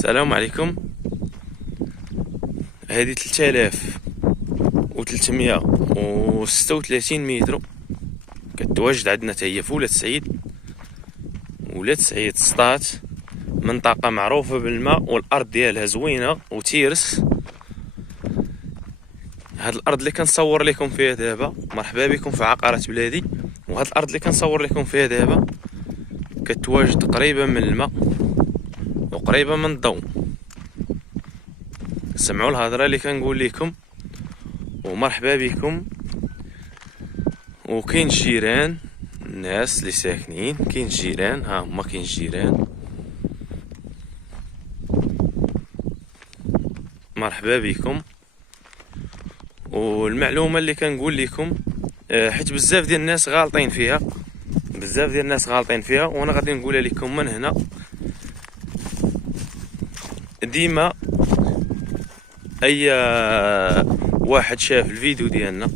السلام عليكم. هذه 3336 متر كتواجد عندنا حتى هي في ولاد سعيد. ولاد سعيد سطات منطقة معروفة بالماء والأرض ديالها زوينة وتيرس. هاد الأرض اللي كنصور لكم فيها دابا، مرحبا بكم في عقارة بلادي. وهاد الأرض اللي كنصور لكم فيها دابا كتواجد قريبة من الماء وقريبة من الضوء. سمعوا الهضره اللي كنقول لكم ومرحبا بكم. وكاين الجيران، الناس اللي ساكنين، كاين الجيران، ها هما كاين الجيران، مرحبا بكم. والمعلومه اللي كنقول لكم حيت بزاف ديال الناس غالطين فيها، وانا غادي نقولها لكم من هنا. ديما اي واحد شاف الفيديو ديالنا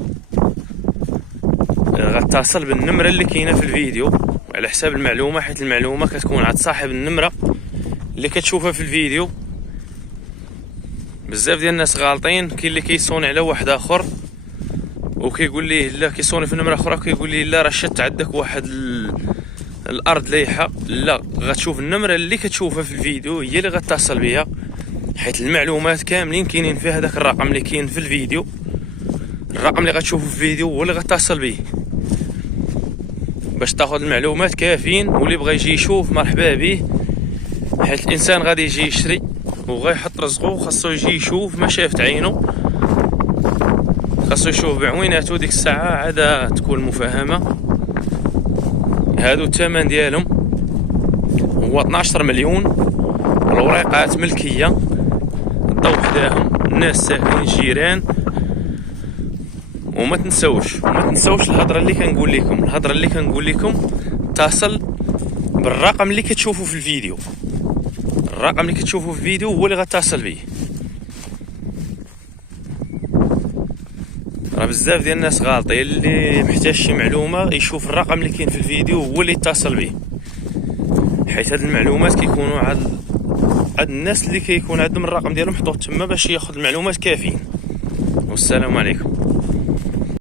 غتصل بالنمره اللي كاينه في الفيديو على حساب المعلومه، حيت المعلومه كتكون عند صاحب النمره اللي كتشوفها في الفيديو. بزاف ديال الناس غالطين، كاين اللي كيصوني على واحد اخر وكيقول ليه لا، كيصوني في نمره اخرى كيقول ليه لا راه شات عندك واحد الارض لايحه. لا، غتشوف النمره اللي كتشوفها في الفيديو هي اللي غتصل بها، حيت المعلومات كاملين كاينين في هذاك الرقم اللي كاين في الفيديو. الرقم اللي غتشوفه في الفيديو هو اللي غتصل به باش تاخذ المعلومات كافيين. واللي بغى يجي يشوف مرحبا به، حيت الانسان غادي يجي يشري وغيحط رزقه، خاصو يجي يشوف ما شافت عينه، خاصو يشوف بعويناتو. ديك الساعه عاد تكون مفاهمه. هادو الثمن ديالهم هو 12 مليون. الوريقات ملكيه، الضوء حداهم، الناس ساكنين الجيران. وما تنسوش الهضره اللي كنقول لكم اتصل بالرقم اللي كتشوفوا في الفيديو. الرقم اللي كتشوفوا في الفيديو هو اللي غتصل به. راه بزاف ديال الناس غالطين، اللي محتاج شي معلومه يشوف الرقم اللي كاين في الفيديو هو اللي يتصل به، حيت هاد المعلومات كيكونوا عند الناس اللي كيكون عندهم الرقم ديالهم محطوط تما باش ياخذ المعلومات كافيين. والسلام عليكم.